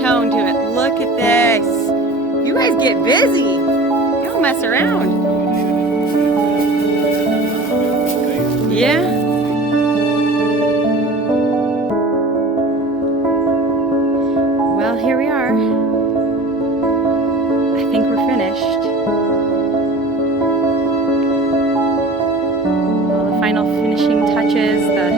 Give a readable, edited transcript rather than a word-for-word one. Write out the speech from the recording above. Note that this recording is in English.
tone to it. Look at this. You guys get busy. You don't mess around. Yeah. Well, here we are. I think we're finished. All the final finishing touches, the